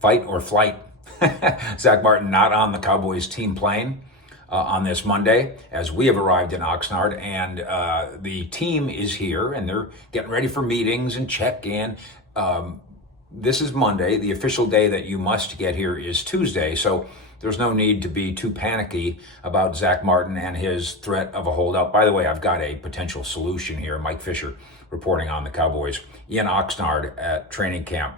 fight or flight. Zack Martin not on the Cowboys team plane on this Monday as we have arrived in Oxnard, and the team is here and they're getting ready for meetings and check-in. This is Monday. The official day that you must get here is Tuesday, so there's no need to be too panicky about Zack Martin and his threat of a holdout. By the way, I've got a potential solution here. Mike Fisher reporting on the Cowboys in Oxnard at training camp.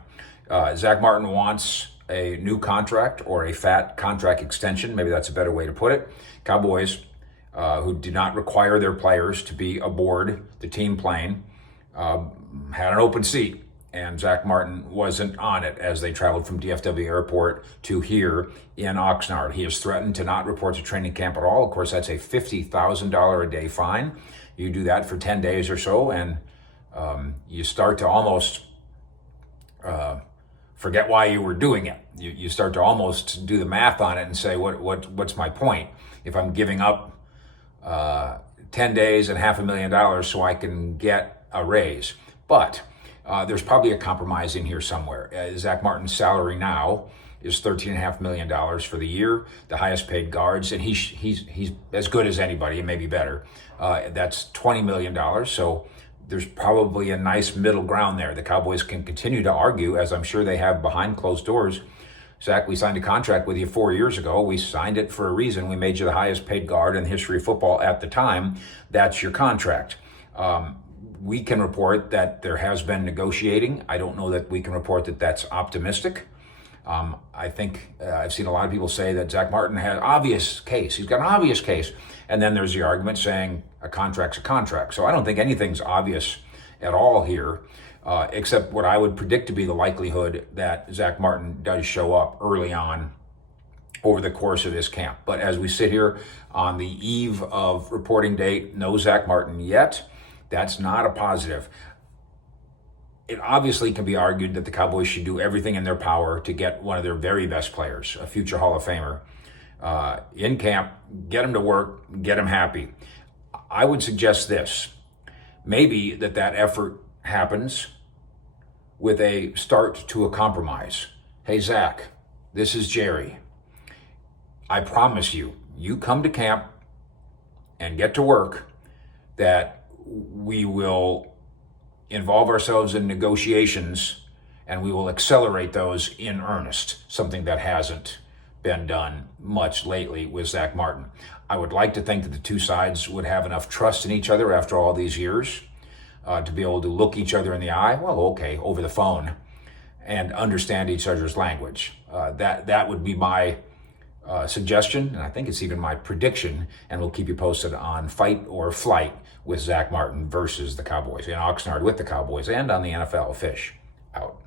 Zack Martin wants a new contract or a fat contract extension. Maybe that's a better way to put it. Cowboys, who do not require their players to be aboard the team plane, had an open seat, and Zack Martin wasn't on it as they traveled from DFW Airport to here in Oxnard. He has threatened to not report to training camp at all. Of course, that's a $50,000 a day fine. You do that for 10 days or so, and you start to almost forget why you were doing it. You start to almost do the math on it and say, what's my point? If I'm giving up 10 days and $500,000 so I can get a raise. But there's probably a compromise in here somewhere. Zack Martin's salary now is $13.5 million for the year, the highest paid guards, and he's as good as anybody, and maybe better. That's $20 million, so there's probably a nice middle ground there. The Cowboys can continue to argue, as I'm sure they have behind closed doors. Zack, we signed a contract with you 4 years ago. We signed it for a reason. We made you the highest paid guard in the history of football at the time. That's your contract. We can report that there has been negotiating. I don't know that we can report that that's optimistic. I think I've seen a lot of people say that Zack Martin has an obvious case. He's got an obvious case. And then there's the argument saying a contract's a contract. So I don't think anything's obvious at all here, except what I would predict to be the likelihood that Zack Martin does show up early on over the course of this camp. But as we sit here on the eve of reporting date, no Zack Martin yet. That's not a positive. It obviously can be argued that the Cowboys should do everything in their power to get one of their very best players, a future Hall of Famer, in camp, get him to work, get him happy. I would suggest this. Maybe that effort happens with a start to a compromise. Hey, Zack, this is Jerry. I promise you, you come to camp and get to work, that we will involve ourselves in negotiations and we will accelerate those in earnest, something that hasn't been done much lately with Zack Martin. I would like to think that the two sides would have enough trust in each other after all these years to be able to look each other in the eye, well, okay, over the phone, and understand each other's language. That would be my suggestion, and I think it's even my prediction, and we'll keep you posted on fight or flight with Zack Martin versus the Cowboys in Oxnard with the Cowboys and on the NFL Fish. Out.